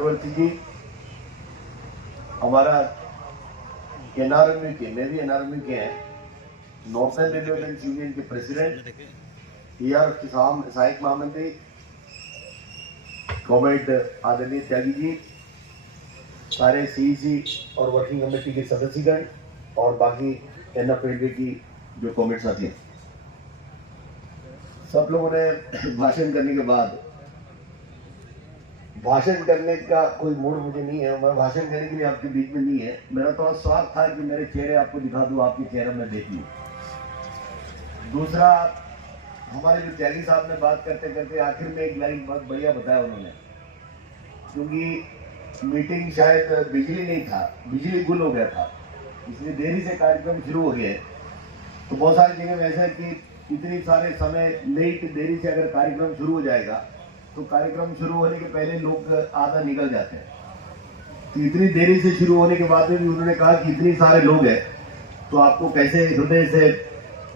चक्रवर्ती जी, हमारा एनआरएमयू के, मैं भी एनआरएमयू के हैं, नॉर्थन डेवलपमेंट यूनियन के प्रेसिडेंट, ईआरएफ के सहायक महामंत्री, कॉमेड आदरणीय त्यागी जी, सारे सीईसी और वर्किंग कमेटी के सदस्यगण और बाकी एनएफ रेलवे की जो कॉमेड साथी हैं, सब लोगों ने भाषण करने के बाद, भाषण करने का कोई मूड मुझे नहीं है, मैं भाषण करने के लिए आपके बीच में नहीं है। मेरा थोड़ा स्वार्थ था कि मेरे चेहरे आपको दिखा दूं, आपके चेहरे में देख लूं। दूसरा, हमारे जो त्यागी साहब ने बात करते करते आखिर में एक लाइन बहुत बढ़िया बताया उन्होंने, क्योंकि मीटिंग शायद बिजली नहीं था, बिजली गुल हो गया था, इसलिए देरी से कार्यक्रम शुरू हो गया। तो बहुत सारी जगह में ऐसा है कि इतनी सारे समय लेट देरी से अगर कार्यक्रम शुरू हो जाएगा तो कार्यक्रम शुरू होने के पहले लोग आधा निकल जाते हैं। तो इतनी देरी से शुरू होने के बाद भी उन्होंने कहा कि इतने सारे लोग हैं, तो आपको कैसे हृदय से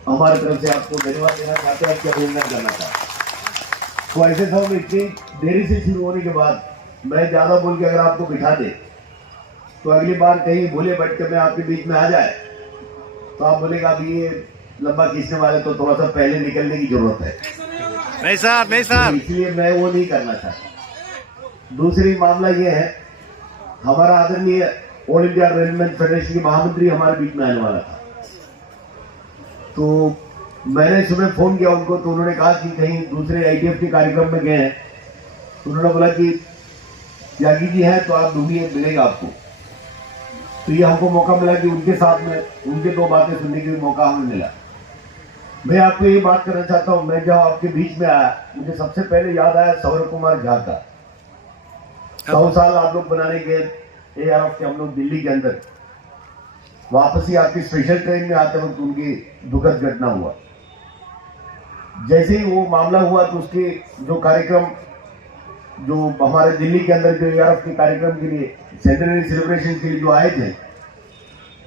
हमारी तरफ से आपको धन्यवाद देना चाहते हैं, आपकी अभिनंदन करना चाहते हैं। तो ऐसे सब इतनी देरी से शुरू होने के बाद मैं ज्यादा बोल के अगर आपको बिठा दे तो अगली बार कहीं भूले बैठ के मैं आपके बीच में आ जाए तो आप बोलेगा अभी ये लंबा खींचने वाले, तो थोड़ा सा पहले निकलने की जरूरत है। नहीं सर, नहीं सर, तो इसलिए मैं वो नहीं करना चाहता। दूसरी मामला ये है, हमारा आदरणीय ऑल इंडिया रेलवे फेडरेशन के महामंत्री हमारे बीच में आने वाला था, तो मैंने सुबह फोन किया उनको, तो उन्होंने कहा कि कहीं दूसरे आईटीएफ के कार्यक्रम में गए हैं। तो उन्होंने बोला कि त्यागी जी है तो आप ढूंढिए, मिलेगा आपको। तो ये हमको मौका मिला कि उनके साथ में उनके दो बातें सुनने के मौका हमें मिला। मैं आपको ये बात करना चाहता हूं, मैं जब आपके बीच में आया मुझे सबसे पहले याद आया सौरभ कुमार झा का। 100 साल आप लोग बनाने के एआरएफ के हम लोग दिल्ली के अंदर वापसी आपकी स्पेशल ट्रेन में आते वक्त उनकी दुखद घटना हुआ। जैसे ही वो मामला हुआ तो उसके जो कार्यक्रम जो हमारे दिल्ली के अंदर जो एआरएफ के कार्यक्रम के लिए सेंटेनरी सेलिब्रेशन के लिए जो आए थे,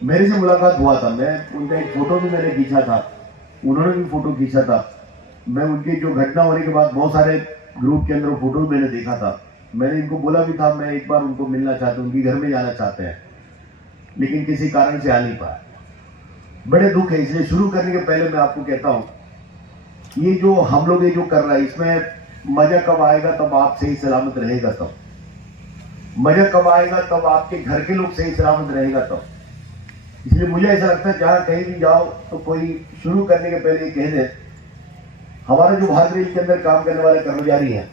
मेरे से मुलाकात हुआ था। मैं उनका एक फोटो भी मैंने खींचा था, उन्होंने भी फोटो खींचा था। मैं उनकी जो घटना होने के बाद बहुत सारे ग्रुप के अंदर फोटो भी मैंने देखा था। मैंने इनको बोला भी था मैं एक बार उनको मिलना चाहता हूँ, उनके घर में जाना चाहते हैं, लेकिन किसी कारण से आ नहीं पाया। बड़े दुख है। इसलिए शुरू करने के पहले मैं आपको कहता हूँ, ये जो हम लोग ये जो कर रहा है इसमें मजा कब आएगा, तब आप सही सलामत रहेगा। तब मजा कब आएगा, तब आपके घर के लोग सही सलामत रहेगा तब। इसलिए मुझे ऐसा लगता है जहां कहीं भी जाओ तो कोई शुरू करने के पहले कह दे, हमारे जो भारतीय रेल के अंदर काम करने वाले कर्मचारी हैं,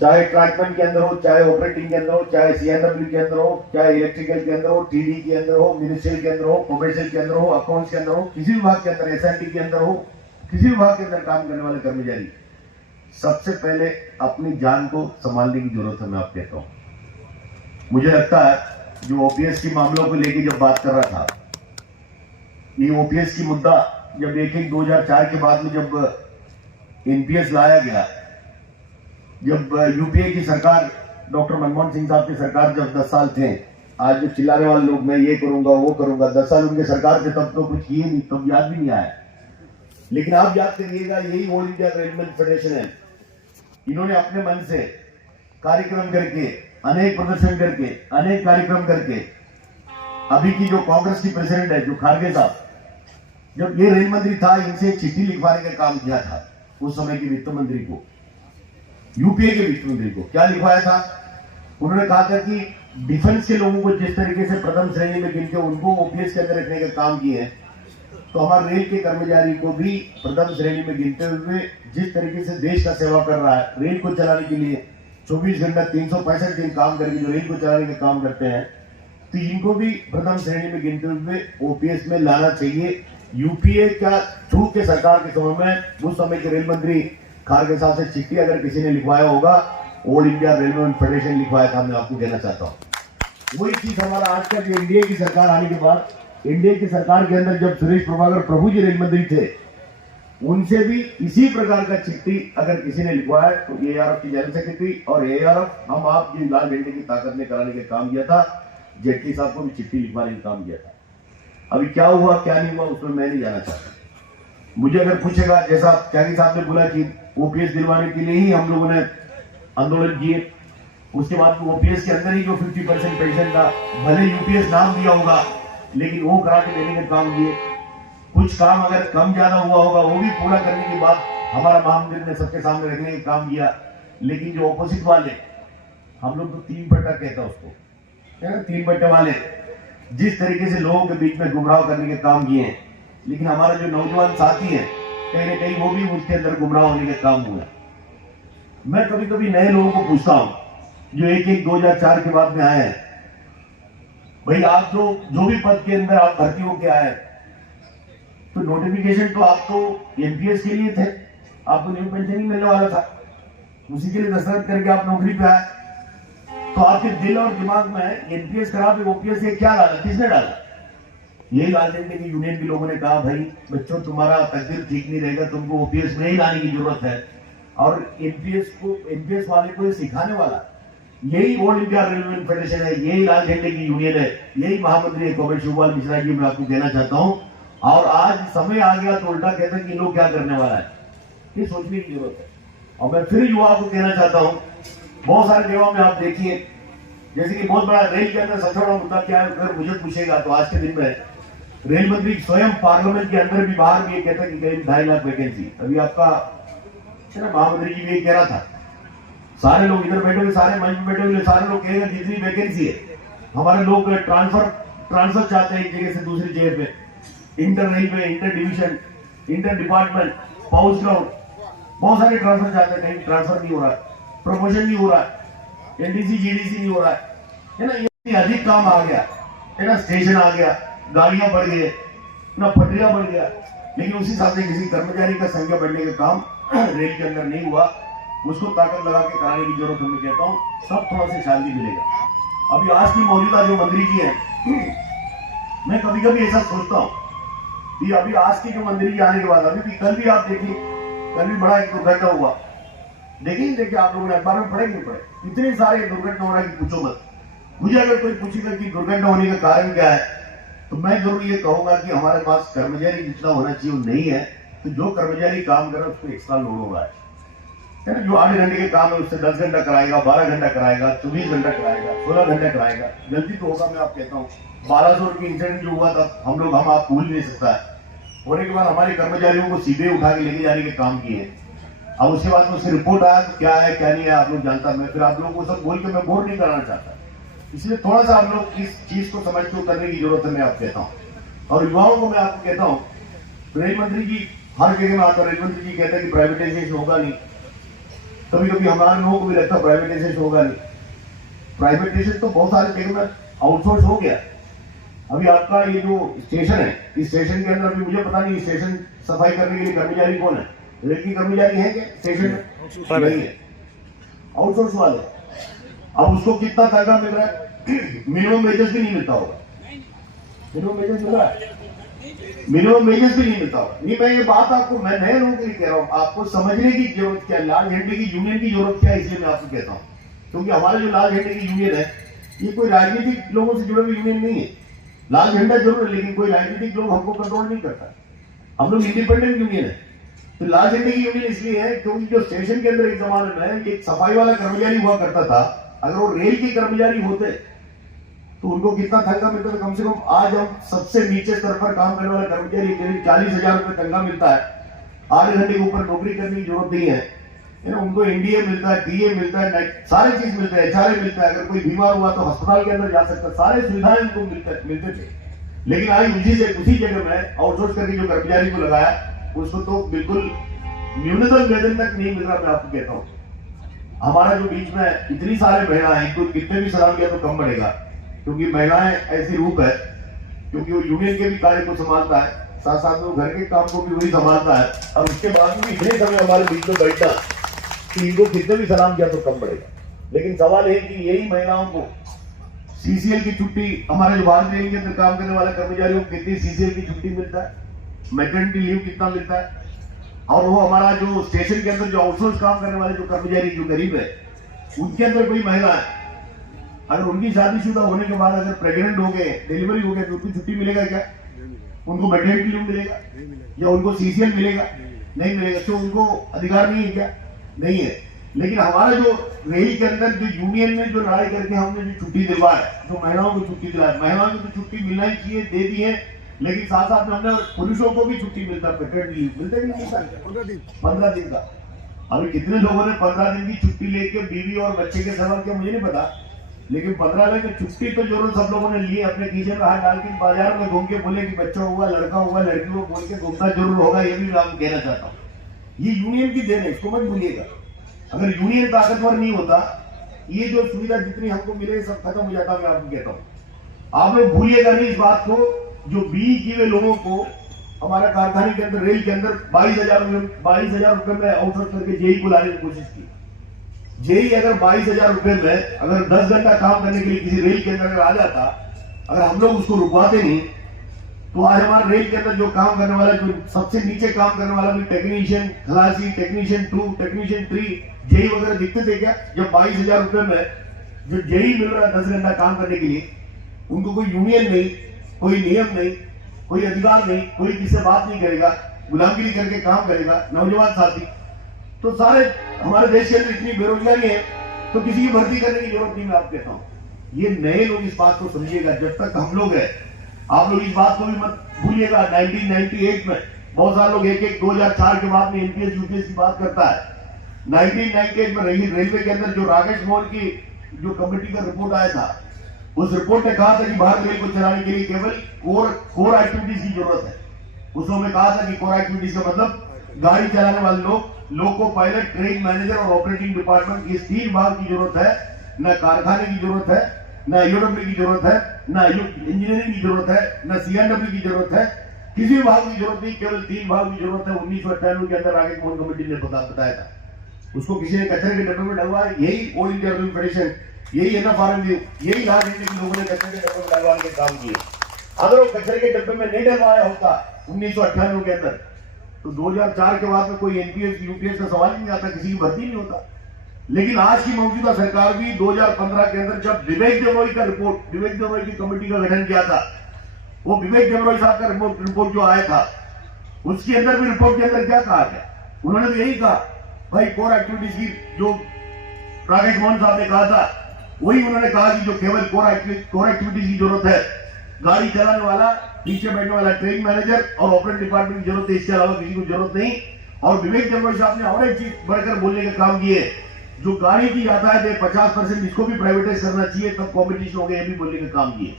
चाहे ट्रैकमैन के अंदर हो, चाहे ऑपरेटिंग के अंदर हो, चाहे सीएनडब्ल्यू के अंदर हो, चाहे इलेक्ट्रिकल के अंदर हो, टीडी के अंदर हो, मिनिस्ट्रियल के अंदर हो, कॉमर्शियल के अंदर हो, अकाउंट्स के अंदर हो, किसी विभाग के अंदर, एसएनडी के अंदर हो, किसी विभाग के अंदर काम करने वाले कर्मचारी, सबसे पहले अपनी जान को संभालने की जरूरत है। मैं आपको कहता हूं, मुझे लगता है जो ओपीएस की मामलों को लेकर जब बात कर रहा था, ये ओपीएस की मुद्दा जब 2004 के बाद में जब एनपीएस लाया गया, जब यूपीए की सरकार डॉक्टर मनमोहन सिंह साहब की सरकार जब 10 साल थे, आज जो चिल्लाने वाले लोग मैं ये करूंगा वो करूंगा, 10 साल उनके सरकार थे तब तो कुछ किए नहीं, तब याद भी नहीं आया। लेकिन आप याद करिएगा, यही ऑल इंडिया रेलवे फेडरेशन है, इन्होंने अपने मन से कार्यक्रम करके, अनेक प्रदर्शन करके, अनेक कार्यक्रम करके, अभी की जो कांग्रेस की प्रेसिडेंट है जो खारगे साहब, जब ये रेल मंत्री था, इनसे चिट्ठी लिखवाने का काम किया था उस समय के वित्त मंत्री को, यूपीए के वित्त मंत्री को। क्या लिखवाया था? उन्होंने कहा था कि डिफेंस के लोगों को जिस तरीके से प्रथम श्रेणी में गिनकर उनको ओपीएस के अंदर रखने का काम किए हैं, तो हमारे रेल के कर्मचारी को भी प्रथम श्रेणी में गिनते हुए जिस तरीके से देश का सेवा कर रहा है, रेल को चलाने के लिए 24 घंटा 365 दिन काम करके जो रेल को चलाने का काम करते हैं, तो इनको भी प्रथम श्रेणी में गिनते हुए ओपीएस में लाना चाहिए। यूपीए का थ्रू के सरकार के समय में उस समय के रेल मंत्री खारगे साहब से चिट्ठी अगर किसी ने लिखवाया होगा, ऑल इंडिया रेलवे फेडरेशन लिखवाया था। मैं आपको कहना चाहता हूँ वही चीज हमारा आज का जो एनडीए की सरकार आने के बाद, एनडीए की सरकार के अंदर जब सुरेश प्रभाकर प्रभु जी रेल मंत्री थे, उनसे भी इसी प्रकार का चिट्ठी अगर किसी ने लिखवाया तो एआरएफ की जनरल सेक्रेटरी और एआरएफ हम आप जी लाल झंडे की ताकत में कराने का काम किया था। जेटली साहब को भी चिट्ठी लिखवाने का काम किया था। अभी क्या हुआ क्या नहीं हुआ उसमें मैं नहीं जाना चाहता। मुझे अगर पूछेगा, जैसा त्यागी साहब ने बोला कि ओपीएस दिलवाने के लिए ही हम लोगों ने आंदोलन किए, उसके बाद ओपीएस के अंदर ही जो 50% पेंशन का भले यूपीएस नाम दिया होगा, लेकिन वो करा के देने का काम किए। कुछ काम अगर कम ज्यादा हुआ होगा वो भी पूरा करने के बाद हमारा महामंत्री ने सबके सामने रखने का काम किया। लेकिन जो ऑपोजिट वाले, हम लोग तो 3 बट्टा कहता उसको, 3 बट्टे वाले जिस तरीके से लोगों के बीच में गुमराह करने के काम किए हैं, लेकिन हमारे जो नौजवान साथी हैं कहीं ना कहीं वो भी उसके अंदर गुमराह होने का काम हुआ। मैं कभी कभी नए लोगों को पूछता हूं जो 2004 के बाद में आए हैं, भाई आप जो भी पद के अंदर आप भर्ती होके आए, तो नोटिफिकेशन तो आप तो एमपीएस के लिए थे, आपको न्यू पेंशन ही मिलने वाला था, उसी के लिए दस्तखत करके आप नौकरी पे आए। तो आपके दिल और दिमाग में एनपीएस करा के ओपीएस से क्या डाला, किसने डाला? यही लाल झंडे की यूनियन के लोगों ने कहा भाई बच्चों तुम्हारा तकदीर ठीक नहीं रहेगा, तुमको ओपीएस में ही लाने की जरूरत है। और एनपीएस वाले को सिखाने वाला यही ऑल इंडिया रेलवे फेडरेशन है, यही लाल झंडे की यूनियन है, यही महामंत्री है कॉमरेड शिवपाल मिश्रा जी। मैं आपको कहना चाहता हूं, और आज समय आ गया तो उल्टा कहते हैं कि लोग क्या करने वाला है, ये सोचने की जरूरत है। और मैं फिर युवाओं को कहना चाहता हूं, बहुत सारे जगहों में आप देखिए, जैसे कि बहुत बड़ा रेल के अंदर सबसे बड़ा मुद्दा क्या है, अगर मुझे पूछेगा तो आज के दिन में रेल मंत्री स्वयं पार्लियामेंट के अंदर भी बाहर भी ये कहता है कि करीब 2.5 लाख वैकेंसी। अभी आपका महामंत्री जी भी ये कह रहा था, सारे लोग इधर बैठे हुए, सारे मंच में बैठे हुए, सारे लोग कहेंगे जितनी वैकेंसी है, हमारे लोग ट्रांसफर चाहते हैं एक जगह से दूसरी जगह पे, inter railway, inter division, inter department, spouse ground, बहुत सारे ट्रांसफर चाहते हैं, कहीं ट्रांसफर नहीं हो रहा है, प्रमोशन नहीं हो रहा है, एनडीसी जीडीसी नहीं हो रहा है ना, ये अधिक काम आ गया है ना, स्टेशन आ गया, गाड़ियां बढ़ गई ना, पटरियां बढ़ गया, लेकिन उसी हिसाब से किसी कर्मचारी का संख्या बढ़ने का काम रेल के अंदर नहीं हुआ। उसको ताकत लगा के कराने की जरूरत है। मैं कहता हूं सब थोड़ा सा शांति मिलेगा। अभी आज की मौजूदा जो मंत्री जी है, मैं कभी कभी ऐसा सोचता हूं कि अभी आज की जो मंत्री जी आने के बाद, अभी भी कल भी आप देखिए, कल भी बड़ा एक दुर्घटना हुआ, देखिए आप लोगों ने अखबार में पढ़े नहीं पढ़े, इतने सारे दुर्घटना हो रहा है कि पूछो मत। मुझे अगर कोई पूछेगा कि दुर्घटना होने का कारण क्या है, तो मैं जरूर ये कहूंगा कि हमारे पास कर्मचारी जितना होना चाहिए वो नहीं है। तो जो कर्मचारी काम कर रहा है उसको एक्स्ट्रा लोड हो रहा है ना, जो 8 घंटे के काम है उससे 10 घंटा कराएगा, 12 घंटा कराएगा, 24 घंटा कराएगा, 16 घंटा कराएगा, जल्दी तो होगा। मैं आप कहता हूँ 1200 रुपये इंसिडेंट जो हुआ था, हम आप भूल नहीं सकता है। होने के बाद हमारे कर्मचारियों को सीधे उठा के लेके जाने के काम किए। अब उसके बाद उसकी रिपोर्ट आया तो क्या है क्या नहीं है आप लोग जानता, मैं फिर आप लोगों को सब बोल के मैं बोर नहीं कराना चाहता, इसलिए थोड़ा सा आप लोग इस चीज को समझ के करने की जरूरत है। मैं आपको कहता हूँ, और युवाओं को मैं आपको कहता हूँ, रेल मंत्री जी हर जगह में आता, रेल मंत्री जी कहते हैं कि प्राइवेटाइजेशन होगा नहीं, कभी कभी हमारे लोगों को भी लगता है प्राइवेटाइजेशन होगा नहीं। प्राइवेटाइजेशन तो बहुत सारे जगह में आउटसोर्स हो गया। अभी आपका ये जो स्टेशन है, इस स्टेशन के अंदर भी मुझे पता नहीं स्टेशन सफाई करने के लिए कर्मचारी कौन है, रेल की कर्मचारी है क्या स्टेशन में? नहीं है, आउटसोर्स वाले। अब उसको कितना तनख्वाह मिल रहा है? मिनिमम वेजेस भी नहीं मिलता होगा, मिनिमम वेजेस मिल रहा है, मिनिमम वेजेस भी नहीं मिलता होगा। नहीं, मैं ये बात आपको, मैं नए लोगों के लिए कह रहा हूँ, आपको समझने की जरूरत क्या है, लाल झंडे की यूनियन की जरूरत क्या है, इसलिए मैं आपको कहता हूँ। क्योंकि हमारे जो लाल झंडे की यूनियन है, ये कोई राजनीतिक लोगों से जुड़े हुई यूनियन नहीं है। लाल झंडा जरूर है, लेकिन कोई राजनीतिक लोग हमको कंट्रोल नहीं करता, हम लोग इंडिपेंडेंट यूनियन है। तो लाल झंडे की यूनियन इसलिए है क्योंकि जो स्टेशन के अंदर एक जमाने में एक सफाई वाला कर्मचारी हुआ करता था, अगर वो रेल के कर्मचारी होते तो उनको कितना तनख्वाह मिलता था? कम से कम आज हम सबसे नीचे स्तर पर काम करने वाले कर्मचारी करीब 40,000 रुपए तनख्वाह मिलता है। 8 घंटे के ऊपर नौकरी करने की जरूरत नहीं है, उनको एनडीए मिलता है, टीए मिलता है, सारी चीज मिलता है, एचआरए मिलता है, अगर कोई बीमार हुआ तो अस्पताल के अंदर जा सकता है, सारे सुविधाएं उनको मिलते थे। लेकिन आज उसी जगह में आउटसोर्स करके जो कर्मचारी को लगाया, उसको तो बिल्कुल न्यूनतम वेतन तक नहीं मिल रहा। मैं आपको कहता हूँ, हमारा जो बीच में इतनी सारे महिला है, इनको कितने भी सलाम किया तो कम पड़ेगा, क्योंकि महिलाएं ऐसी रूप है, क्योंकि वो यूनियन के भी कार्य को संभालता है, साथ साथ में वो घर के काम को भी वही संभालता है, और उसके बाद भी इतने समय हमारे बीच में बैठना कि इनको कितने भी सलाम किया तो कम पड़ेगा। लेकिन सवाल है कि यही महिलाओं को सीसीएल की छुट्टी, हमारे जो भारतीय रेल के अंदर काम करने वाले कर्मचारियों को कितनी सीसीएल की छुट्टी मिलता है, मैटरनिटी लीव कितना मिलता है, और वो हमारा जो स्टेशन के अंदर जो आउटसोर्स काम करने वाले जो कर्मचारी जो गरीब है, उनके अंदर कोई महिला है, अगर उनकी शादीशुदा होने के बाद अगर प्रेग्नेंट हो गए, डिलीवरी हो गए, तो उनको छुट्टी मिलेगा क्या? उनको मैटरनिटी लीव मिलेगा या उनको सीसीएल मिलेगा? नहीं मिलेगा। तो उनको अधिकार नहीं है क्या? नहीं है। लेकिन हमारा जो रेल के अंदर जो यूनियन ने जो लड़ाई करके हमने जो छुट्टी दिलवाया, जो महिलाओं को छुट्टी दिलाया, महिलाओं को तो छुट्टी मिलना ही चाहिए, दे दी है, लेकिन साथ साथ में हमने पुरुषों को भी छुट्टी मिलता, पैटर्न लीव मिलता ही नहीं सर, 15 दिन का। अभी कितने लोगों ने 15 दिन की छुट्टी लेके बीवी और बच्चे के सेवा किया मुझे नहीं पता, लेकिन 15 दिन की छुट्टी तो जरूर सब लोगों ने ली। अपने किचन में हाथ डाल के बाजार में घूम के बोले कि बच्चा हुआ, लड़का हुआ, लड़की को बोल के घूमना जरूर होगा, ये भी मैं कहना चाहता हूँ। ये यूनियन की देन है, इसको मत भूलिएगा। अगर यूनियन ताकतवर नहीं होता, ये जो सुविधा जितनी हमको मिले सब खत्म हो जाता। मैं आपको कहता हूँ, आप लोग भूलिएगा नहीं इस बात को। जो 20 जीवे लोगों को हमारा कारखाने के अंदर, रेल के अंदर 22,000 रुपए में आउटसोर्स करके जेई को लाने की कोशिश की। जेई अगर 22,000 रुपए में अगर 10 घंटा काम करने के लिए किसी रेल के अंदर अगर आ जाता, अगर हम लोग उसको रुकवाते नहीं, तो आज हमारे रेल के अंदर जो काम करने वाला, जो सबसे नीचे काम करने वाला भी टेक्नीशियन, खलासी, टेक्नीशियन 2, टेक्नीशियन 3, जेई वगैरह दिखते थे क्या? जब 22,000 रुपए में जो जेई मिल रहा है 10 घंटा काम करने के लिए, उनको कोई यूनियन नहीं, कोई नियम नहीं, कोई अधिकार नहीं, कोई किससे बात नहीं करेगा, गुलामगिरी करके काम करेगा नौजवान साथी। तो सारे हमारे देश के अंदर इतनी बेरोजगारी है, तो किसी की भर्ती करने की जरूरत नहीं। मैं आपको कहता हूं, ये नए लोग इस बात को समझिएगा। जब तक हम लोग हैं, आप लोग इस बात को भी मत भूलिएगा। 1998 में बहुत सारे लोग 2004 के बाद में एमपीएस यूपीएस की बात करता है। 1998 में रेलवे के अंदर जो राकेश मोहन की जो कमेटी का रिपोर्ट आया था, उस रिपोर्ट ने कहा था कि भारत रेल को चलाने के लिए केवल कोर एक्टिविटीज की जरूरत है। उसमें में कहा था कि कोर एक्टिविटीज का मतलब गाड़ी चलाने वाले लोको पायलट, ट्रेन मैनेजर और ऑपरेटिंग डिपार्टमेंट, इस 3 भाग की जरूरत है। न कारखाने की जरूरत है, न ईओडब्ल्यू की जरूरत है, न इंजीनियरिंग की जरूरत है, न सीएनडब्ल्यू की जरूरत है, किसी भी भाग की जरूरत नहीं, केवल 3 भाग की जरूरत है। 1998 के अंदर राकेश मोहन कमेटी ने बताया था। उसको किसी ने कचरे के डब्बे में डलवाया, यही ऑल इंडिया रेलवे फेडरेशन, यही एनएफआरएमयू, यही लाल इंडिया के लोगों ने कचरे के डब्बे में डलवाने के काम किए। अगर वो कचरे के डब्बे में नहीं डलवाया होता 1998 के अंदर, तो 2004 के बाद में कोई एनपीएस यूपीएस का सवाल नहीं आता, किसी की भर्ती नहीं होता। लेकिन आज की मौजूदा सरकार भी 2015 के अंदर जब विवेक देवरोई की कमेटी का गठन किया था, वो विवेक देवरोई साहब का रिपोर्ट जो आया था, उसके अंदर भी रिपोर्ट के अंदर क्या कहा गया? उन्होंने तो यही कहा, भाई कोर एक्टिविटीज की जो राकेश मोहन साहब ने कहा था, वही उन्होंने कहा कि जो केवल कोर एक्टिविटीज की जरूरत है, गाड़ी चलाने वाला, पीछे बैठने वाला ट्रेन मैनेजर और ऑपरेटिंग डिपार्टमेंट की जरूरत है, इसके अलावा किसी को जरूरत नहीं। और विवेक देवरोई साहब ने और एक चीज बढ़कर बोलने का काम किए, जो गाड़ी की यातायात है 50% इसको भी प्राइवेटाइज करना चाहिए, तब कॉम्पिटिशन हो गया, ये भी बोलने का काम किए।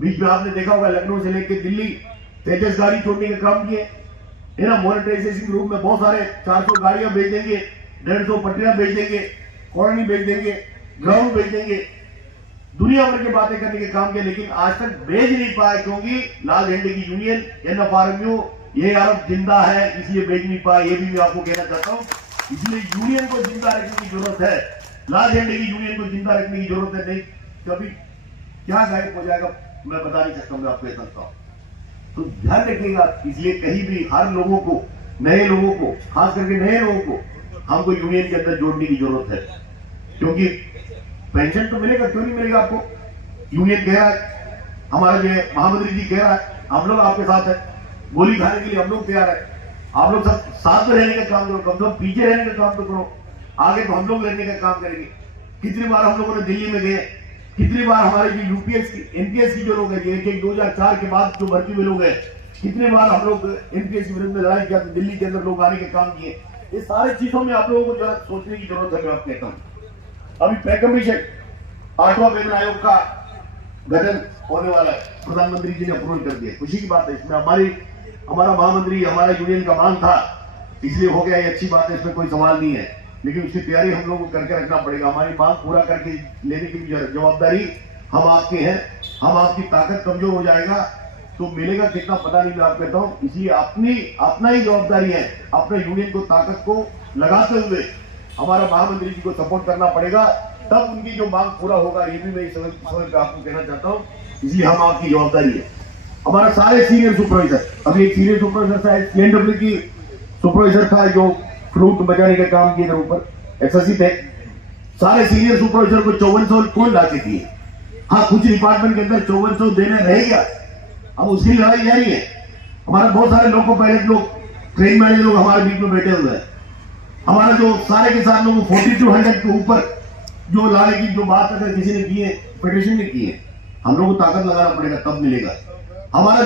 बीच में आपने देखा होगा लखनऊ से लेकर दिल्ली तेजस गाड़ी छोड़ने का काम किए, है ना। मोनेटाइजेशन रूप में बहुत सारे 400 गाड़ियां बेच देंगे, 150 पटरियां बेच देंगे, कॉलोनी बेच देंगे, ग्राउंड बेच देंगे, दुनिया भर की बातें करने के काम किए, लेकिन आज तक बेच नहीं पाए, क्योंकि लाल झंडे की यूनियन, एनएफआरएमयू, ये आरोप जिंदा है, इसलिए बेच नहीं पाए। ये भी मैं आपको कहना चाहता हूं। इसलिए यूनियन को जिंदा रखने की जरूरत है, लाल झंडे की यूनियन को जिंदा रखने की जरूरत है। नहीं कभी क्या गायब हो जाएगा मैं बता नहीं सकता, मैं आपको कह सकता हूं। तो ध्यान रखिएगा। इसलिए कहीं भी हर लोगों को, नए लोगों को, खास करके नए लोगों को हमको यूनियन के अंदर जोड़ने की जरूरत है, क्योंकि पेंशन तो मिलेगा, क्यों नहीं मिलेगा आपको? यूनियन कह रहा है, हमारा जो महामंत्री जी कह रहा है, हम लोग आपके साथ है, गोली खाने के लिए हम लोग तैयार है। आप लोग सब साथ में रहने का काम करो, कम से कम पीछे रहने का काम तो करो, आगे तो हम लोग रहने का काम करेंगे। कितनी बार हम लोगों ने दिल्ली में गए, कितनी बार हमारे जो यूपीएस की, एनपीएस की जो लोग हैं, 2004 के बाद जो भर्ती हुए लोग हैं, कितने बार हम लोग एनपीएस के विरुद्ध में लड़ाई किया, दिल्ली के अंदर लोग आने के काम किए। ये सारी चीजों में आप लोगों को जरा सोचने की जरूरत है। मैं आपको कहता हूं, अभी पे कमीशन 8वां वेतन आयोग का गठन होने वाला है, प्रधानमंत्री जी ने अप्रूवल कर दिया, खुशी की बात है। इसमें हमारा महामंत्री, हमारा यूनियन का मांग था, इसलिए हो गया, ये अच्छी बात है, इसमें कोई सवाल नहीं है। लेकिन उसकी तैयारी हम लोगों को करके रखना पड़ेगा। हमारी मांग पूरा करके लेने की जवाबदारी हम आपके हैं। हम आपकी ताकत कमजोर हो जाएगा तो मिलेगा कितना पता नहीं, मैं आपको कहता हूं। इसलिए अपना ही जवाबदारी है, अपने यूनियन को, ताकत को लगाते हुए हमारा महामंत्री जी को सपोर्ट करना पड़ेगा, तब उनकी जो मांग पूरा होगा। ये भी मैं इस समय पे आपको कहना चाहता हूं। इसलिए हम आपकी जवाबदारी है। हमारा सारे सीनियर सुपरवाइजर, अभी एक सीनियर सुपरवाइजर था, सीएनडब्ल्यू की सुपरवाइजर था, जो फ्रूट बचाने का काम किए थे, ऊपर एसएससी थे। सारे सीनियर सुपरवाइजर को 5400 कौन ला के दिए? हाँ, कुछ डिपार्टमेंट के अंदर 5400 देने रह गया, अब उसकी लड़ाई जारी है। हमारे बहुत सारे लोग को, पहले लोग, ट्रेन मैनेजर लोग हमारे बीच में बैठे हुए हैं, हमारा जो सारे के सारे लोग 4200 के ऊपर जो लाने की जो बात अगर किसी ने की है, फेडरेशन ने की है, हम लोग को ताकत लगाना पड़ेगा, तब मिलेगा। हमारा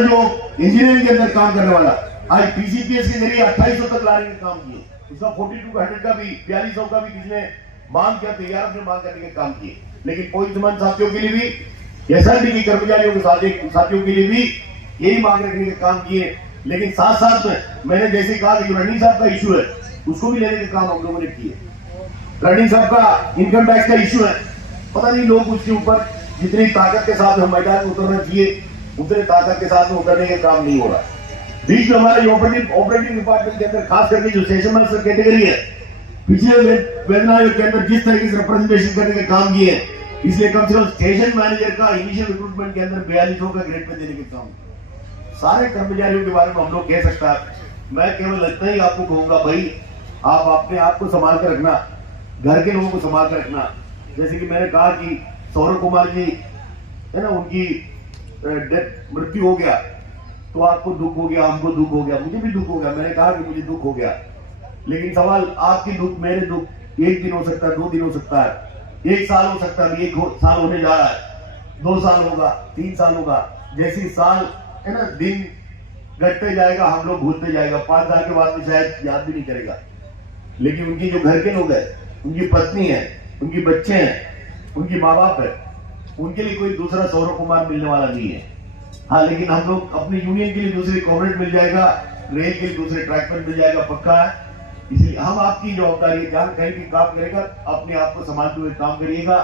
जो इंजीनियरिंग के अंदर काम करने वाला आज टीसीपीएस के जरिए 2800 तक लाने के काम किए, उसका 4200 का भी 4200 का भी किसी ने मांग किया, तैयार अपने मांग करने के काम किए। लेकिन कोई समान साथियों के लिए भी, एसआरटी के कर्मचारियों के साथियों के लिए भी यही मांग रखने के काम किए। लेकिन साथ साथ में मैंने जैसे कहा कि रणनीति साहब का इशू है, उसको भी लेने के काम हम लोगों ने किए। रणनीति साहब का इनकम टैक्स का इशू है, पता नहीं लोग उसके ऊपर जितनी ताकत के साथ हम मैदान में उतरना चाहिए उतने ताकत के साथ में उतरने के काम नहीं हो रहा। बीच में हमारे ऑपरेटिंग डिपार्टमेंट के अंदर खास करके जो स्टेशन मास्टर कैटेगरी है, पिछले वेतन के अंदर जिस तरीके से रिप्रेजेंटेशन करने के काम किए, इसलिए कम से कम स्टेशन मैनेजर का इनिशियल रिक्रूटमेंट के अंदर 4200 का ग्रेड पे देने के काम। सारे कर्मचारियों के बारे में हम लोग कह सकता है, मैं केवल लगता ही आपको कहूंगा भाई आप अपने आप को संभाल कर रखना, घर के लोगों को संभाल कर रखना। जैसे कि मैंने कहा कि सौरभ कुमार जी है ना, उनकी मृत्यु हो गया तो आपको दुख हो गया, हमको दुख हो गया, मुझे भी दुख हो गया। मैंने कहा कि मुझे दुख हो गया, लेकिन सवाल आपकी दुख मेरे दुख 1 दिन हो सकता है, 2 दिन हो सकता है, 1 साल हो सकता है, 1 साल होने जा रहा है, 2 साल होगा, 3 साल होगा। जैसी साल है ना, दिन घटते जाएगा हम लोग भूलते जाएगा, 5 साल के बाद में शायद याद भी नहीं करेगा। लेकिन उनकी जो घर के लोग हैं, उनकी पत्नी है, उनकी बच्चे हैं, उनकी माँ बाप है, उनके लिए कोई दूसरा सौरभ कुमार मिलने वाला नहीं है। हाँ, लेकिन हम लोग अपनी यूनियन के लिए दूसरे कॉमरेड मिल जाएगा, रेल के लिए दूसरे ट्रैक पर मिल जाएगा, पक्का है। इसलिए हम आपकी जवाबदारी है, जहां कहीं भी काम करेगा अपने आप को संभालते हुए काम करिएगा,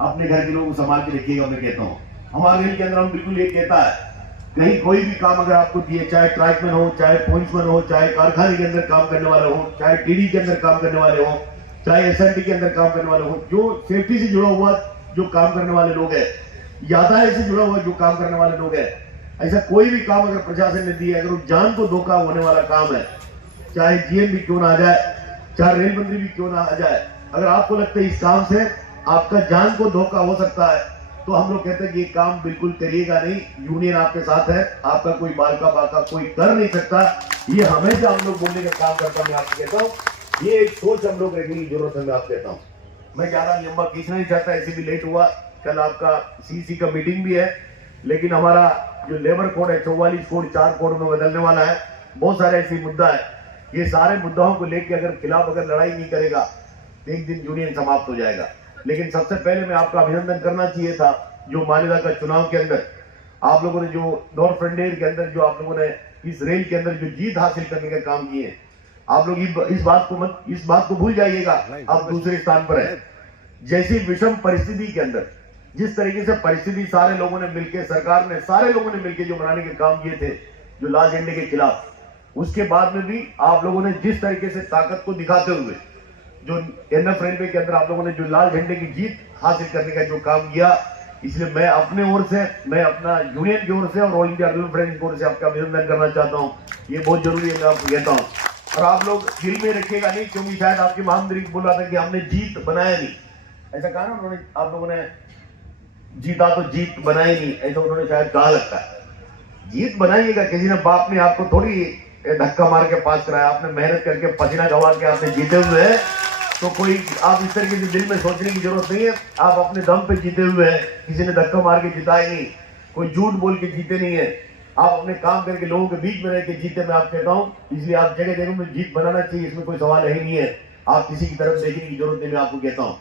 अपने घर के लोगों को संभाल के रखिएगा। मैं कहता हूँ हमारे रेल के अंदर हम बिल्कुल ये कहता है, कहीं कोई भी काम अगर आपको दिए, चाहे ट्रैकमैन हो, चाहे पॉइंट्समैन हो, चाहे कारखाने के अंदर काम करने वाले हो, चाहे टीडी के अंदर काम करने वाले हो, चाहे एसआरटी के अंदर काम करने वाले हो, जो सेफ्टी से जुड़ा हुआ जो काम करने वाले लोग हैं, यातायात से जुड़ा हुआ जो काम करने वाले लोग हैं, ऐसा कोई भी काम अगर प्रशासन ने दिया, अगर वो जान को धोखा होने वाला काम है, चाहे जीएम भी क्यों ना आ जाए, चाहे रेल मंत्री भी क्यों ना आ जाए, अगर आपको लगता है इस काम से आपका जान को धोखा हो सकता है, तो हम लोग कहते हैं कि ये काम बिल्कुल करिएगा नहीं। यूनियन आपके साथ है, आपका कोई बालका बाका कोई कर नहीं सकता। ये हमेशा हम लोग बोलने का काम करता, मैं आपको कहता हूँ, ये एक सोच हम लोग रखने की जरूरत है। मैं आपको कहता हूँ, मैं ज्यादा लंबा खींचना नहीं चाहता, ऐसे भी लेट हुआ। कल आपका सीसी का मीटिंग भी है, लेकिन हमारा जो लेबर कोड है 44 कोड 4 कोड में बदलने वाला है। बहुत सारे ऐसे मुद्दा है, ये सारे मुद्दाओं को लेकर अगर खिलाफ अगर लड़ाई नहीं करेगा तो एक दिन यूनियन समाप्त हो जाएगा। लेकिन सबसे पहले मैं आपका अभिनंदन करना चाहिए था, जो मालेदा का चुनाव के अंदर आप लोगों ने जो नॉर्थ फ्रंटियर के अंदर जो आप लोगों ने इस रेल के अंदर जो जीत हासिल करने का काम किए, आप लोग इस बात को भूल जाइएगा। आप दूसरे स्थान पर है। जैसी विषम परिस्थिति के अंदर जिस तरीके से परिस्थिति सारे लोगों ने मिलकर, सरकार ने सारे लोगों ने मिलकर जो बनाने के काम किए थे जो लाल झंडे के खिलाफ, उसके बाद में भी आप लोगों ने जिस तरीके से ताकत को दिखाते हुए जो एनएफ रेलवे के अंदर आप लोगों ने जो लाल झंडे की जीत हासिल करने का जो काम किया, इसलिए मैं अपने ओर से, मैं अपना यूनियन की ओर से और ऑल इंडिया रेलवे फ्रेंड्स की ओर से आपका अभिनंदन करना चाहता हूँ। ये बहुत जरूरी है, मैं आपको कहता हूँ। और आप लोग दिल में रखिएगा नहीं, क्योंकि शायद आपके महामंत्री बोल रहा था कि हमने जीत बनाया नहीं, ऐसा कहा ना उन्होंने, आप लोगों ने जीता तो जीत बनाई नहीं, ऐसा उन्होंने शायद कहा लगता है। जीत बनाइएगा, किसी ने बाप ने आपको थोड़ी धक्का मार के पास कराया, आपने मेहनत करके पसीना गवा के आपने जीते हुए हैं। तो कोई आप इस तरीके से दिल में सोचने की जरूरत नहीं है, आप अपने दम पे जीते हुए हैं, किसी ने धक्का मार के जिताए नहीं, कोई झूठ बोल के जीते नहीं है, आप अपने काम करके लोगों के बीच में रह के जीते। मैं आप कहता हूँ, इसलिए आप जगह जगह में जीत बनाना चाहिए, इसमें कोई सवाल ही नहीं है। आप किसी की तरफ देखने की जरूरत नहीं, मैं आपको कहता हूँ।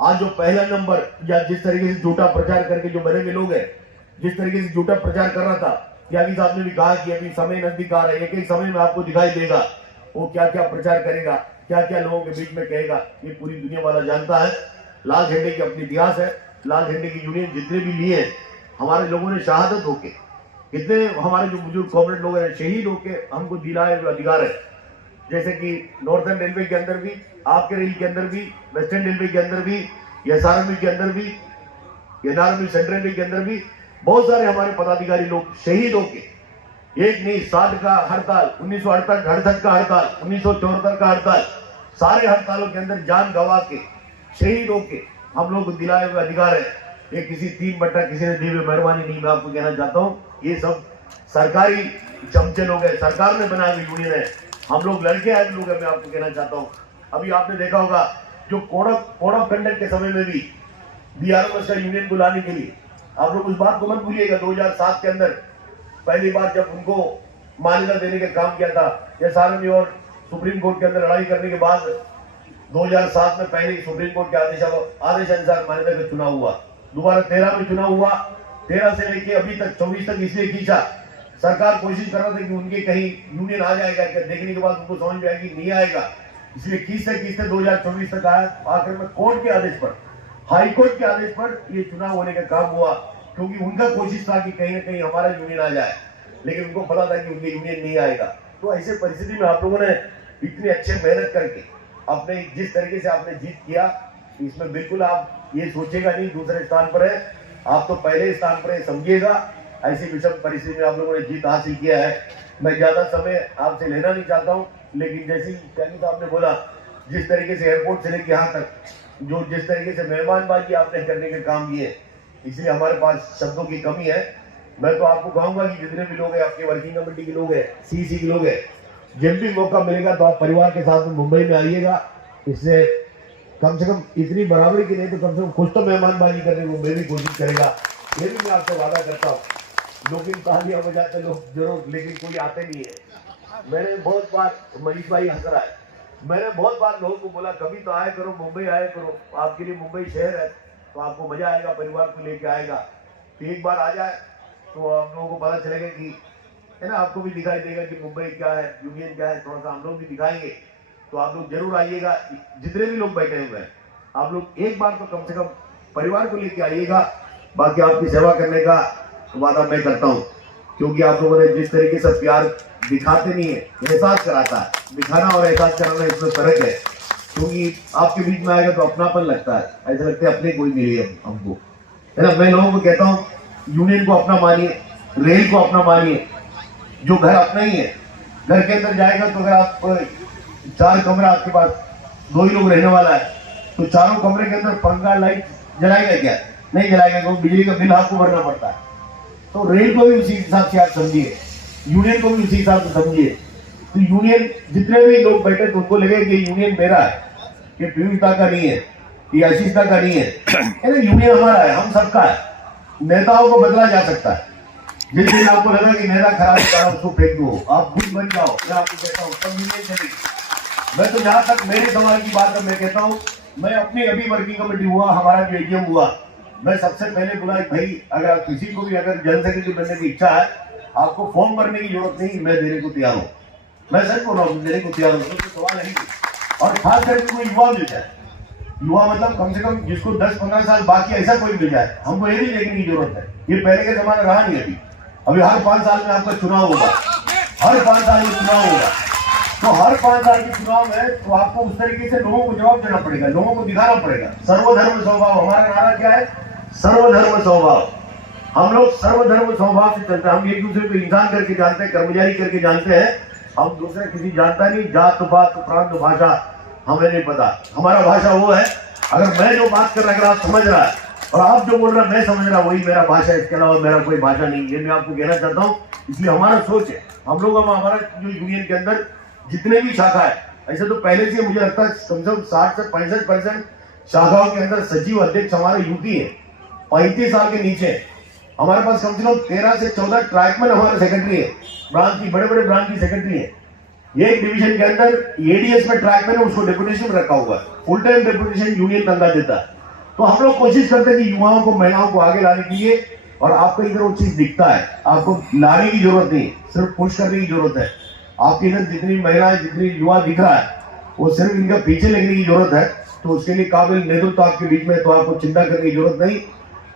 आज जो पहला नंबर या जिस तरीके से झूठा प्रचार करके जो बने हुए लोग हैं, जिस तरीके से झूठा प्रचार कर रहा था, त्यागी साहब ने भी कहा कि अभी समय नजदीक आ रहा है, एक समय में आपको दिखाई देगा वो क्या क्या प्रचार करेगा, क्या क्या लोगों के बीच में कहेगा, ये पूरी दुनिया वाला जानता है। लाल झंडे की अपनी इतिहास है, लाल झंडे की यूनियन जितने भी लिए हैं, हमारे लोगों ने शहादत होके, कितने हमारे जो बुजुर्ग कॉमरेड लोग हैं शहीद होके हमको दिलाए हुए अधिकार है। जैसे कि नॉर्थर्न रेलवे के अंदर भी, आपके रेल के अंदर भी, वेस्टर्न रेलवे के अंदर भी, एसआरएमबी के अंदर भी, एनआरएमबी सेंट्रल रेलवे के अंदर भी बहुत सारे हमारे पदाधिकारी लोग शहीद होके, एक नहीं 60 का हड़ताल, 1968 का हड़ताल, 1974 का हड़ताल, सारे हड़तालों के अंदर जान गंवा के शहीद होके हम लोग को दिलाए हुए अधिकार है। ये किसी 3 बट्टा किसी ने दी हुई मेहरबानी नहीं, मैं आपको कहना चाहता हूँ। ये सब सरकारी चमचे लोग हैं, सरकार ने बनाया हुई यूनियन है, हम लोग लड़के आए लोग हैं, मैं आपको कहना चाहता हूँ। अभी आपने देखा होगा जो कोड ऑफ कंडक्ट के समय में भी बीआरओ का यूनियन को लाने के लिए, आप लोग उस बात को मत भूलिएगा। 2007 के अंदर पहली बार जब उनको मान्यता देने का काम किया था, एसआरएमई और सुप्रीम कोर्ट के अंदर लड़ाई करने के बाद 2007 में पहले सुप्रीम कोर्ट के आदेश अनुसार मान्यता का चुनाव हुआ। दोबारा 13 में चुनाव हुआ। 13 से लेके अभी तक 24 तक इसलिए खींचा, सरकार कोशिश कर रहा था कि उनके कहीं यूनियन आ जाएगा, देखने के बाद उनको समझ में आया कि नहीं आएगा, इसलिए खींचते 2024 तक आया। आखिर में कोर्ट के आदेश पर, हाई कोर्ट के आदेश पर ये चुनाव होने का काम हुआ, क्योंकि उनका कोशिश था कि कहीं ना कहीं हमारा यूनियन आ जाए, लेकिन उनको पता था कि उनके यूनियन नहीं आएगा। तो ऐसे परिस्थिति में आप लोगों ने इतनी अच्छे मेहनत करके अपने जिस तरीके से आपने जीत किया, इसमें बिल्कुल आप ये सोचेगा नहीं दूसरे स्थान पर है, आप तो पहले स्थान पर है, समझिएगा। ऐसी विषम परिस्थिति में आप लोगों ने जीत हासिल किया है। मैं ज्यादा समय आपसे लेना नहीं चाहता हूँ, लेकिन जैसे कैनी साहब ने बोला, जिस तरीके से एयरपोर्ट से लेकर यहाँ तक जो जिस तरीके से मेहमानबाजी आपने करने के काम किए, इसलिए हमारे पास शब्दों की कमी है। मैं तो आपको कहूंगा कि जितने भी लोग हैं, आपके वर्किंग कमेटी के लोग हैं, सीसी के लोग हैं, जब भी मौका मिलेगा तो आप परिवार के साथ में मुंबई में आइएगा। इससे कम से कम इतनी बराबरी की नहीं तो कम से कम कुछ तो मेहमानबाजी करने को मैं भी कोशिश करेगा, ये भी मैं आपसे वादा करता हूँ। लेकिन तालियां बजाते लोग जरूर, लेकिन कोई आते नहीं है। मैंने बहुत बार, मनीष भाई हंस रहा है, मैंने बहुत बार लोगों को बोला कभी तो आया करो, मुंबई आया करो, आपके लिए मुंबई शहर है तो आपको मजा आएगा, परिवार को लेके आएगा। तो एक बार आ जाए तो आप लोगों को पता चलेगा कि है ना, आपको भी दिखाई देगा कि मुंबई क्या है, यूनियन क्या है, थोड़ा सा हम लोग भी दिखाएंगे। तो आप लोग जरूर आइएगा, जितने भी लोग बैठे हुए हैं, आप लोग एक बार तो कम से कम परिवार को लेके आइएगा। बाकी आपकी सेवा करने का वादा मैं करता हूँ, क्योंकि आप लोगों ने जिस तरीके से प्यार दिखाते नहीं है, एहसास कराता है। दिखाना और एहसास कराना इसमें फर्क है, क्योंकि आपके बीच में आएगा तो अपनापन लगता है, ऐसा लगता है अपने कोई मिले हमको, है ना। मैं लोगों को कहता हूँ यूनियन को अपना मानिए, रेल को अपना मानिए, जो घर अपना ही है। घर के अंदर जाएगा तो अगर आप 4 कमरा आपके पास 2 ही लोग रहने वाला है, तो चारों कमरे के अंदर पंखा लाइट जलाएगा क्या? नहीं जलाएगा, क्योंकि बिजली का बिल आपको भरना पड़ता है। तो रेल को भी उसी हिसाब से आप समझिए, यूनियन को भी उसी हिसाब से समझिए। तो यूनियन जितने भी लोग बैठे तो उनको लगे कि यूनियन मेरा है, ये पीयूषदा का नहीं है, ये आशीषदा का नहीं है, यूनियन हमारा है, हम सबका है। नेताओं को बदला जा सकता है, जिस दिन आपको लगा कि नेता खराब करा उसको फेंक दो, आप खुद बन जाओ। मैं आपको कहता हूँ तब यूनियन चलेगी। मैं तो जहां तक मेरे समाज की बात है, मैं कहता हूँ, मैं अपनी अभी वर्किंग कमेटी हुआ, हमारा जो एजीएम हुआ, मैं सबसे पहले बोला भाई अगर किसी को भी अगर जन सेक्रेटरी बनने की इच्छा है, आपको फॉर्म भरने की जरूरत नहीं, मैं देने को तैयार हूँ। मैं सच बोल रहा हूँ, देने को तैयार हूँ, तो सवाल नहीं। और खास करके कोई युवा मिल जाए, युवा मतलब कम से कम जिसको 10-15 साल बाकी ऐसा कोई मिल जाए, हमको ये नहीं देखने की जरूरत है। ये पहले के जमाना रहा नहीं। अभी हर 5 साल में आपका चुनाव होगा, हर 5 साल में चुनाव होगा। तो हर 5 साल के चुनाव में तो आपको उस तरीके से लोगों को जवाब देना पड़ेगा, लोगों को दिखाना पड़ेगा। सर्वधर्म स्वभाव, हमारा नारा क्या है? सर्वधर्म स्वभाव। हम लोग सर्वधर्म स्वभाव से चलते हैं। हम एक दूसरे को इंसान करके जानते हैं, कर्मचारी करके जानते हैं। हम दूसरे किसी जानता नहीं, जात पात प्रांत भाषा हमें नहीं पता। हमारा भाषा वो है, अगर मैं जो बात कर रहा, अगर आप समझ रहा है और आप जो बोल रहा मैं समझ रहा, वही मेरा भाषा, इसके अलावा मेरा कोई भाषा नहीं। ये मैं आपको कहना चाहता हूँ। इसलिए हमारा सोच है, हम लोग हमारा जो यूनियन के अंदर जितने भी शाखा है, ऐसे तो पहले से मुझे लगता है कम से कम 60 से 65% शाखाओं के अंदर सचिव अध्यक्ष हमारे यूपी है। 35 साल के नीचे हमारे पास कम से कम 13 से 14 ट्रैकमैन हमारे सेक्रेटरी है, ब्रांच की, बड़े बड़े ब्रांच की सेक्रेटरी है। एक डिवीजन के अंदर एडीएस में ट्रैकमैन है, उसको डेपुटेशन रखा हुआ है, फुल टाइम डेपुटेशन यूनियन तंगा देता है। तो हम लोग कोशिश करते हैं कि युवाओं को, महिलाओं को आगे लाने के लिए, और आपको इधर वो चीज दिखता है, आपको लाने की जरूरत नहीं, सिर्फ पुश करने की जरूरत है। आपके इधर जितनी महिलाएं, जितनी युवा दिख रहा है, वो सिर्फ इनका पीछे लगने की जरूरत है। तो उसके लिए काबिल नेतृत्व आपके बीच में, तो आपको चिंता करने की जरूरत नहीं।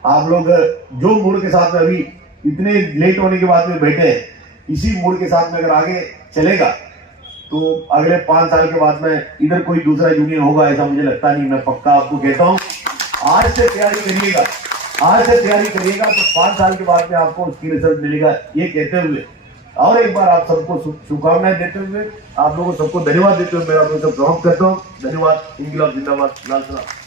आप लोग जो मूड के साथ में अभी इतने लेट होने के बाद में बैठे हैं, इसी मूड के साथ में अगर आगे चलेगा तो अगले 5 साल के बाद में इधर कोई दूसरा यूनियन होगा ऐसा मुझे लगता नहीं। मैं पक्का आपको कहता हूँ, आज से तैयारी करिएगा, आज से तैयारी करिएगा, तो 5 साल के बाद में आपको उसकी रिजल्ट मिलेगा। ये कहते हुए और एक बार आप सबको शुभकामनाएं देते हुए, आप लोगों सबको धन्यवाद देते हुए मैं आप लोगों से समाप्त करता हूँ। धन्यवाद। इंकलाब जिंदाबाद। लाल सलाम।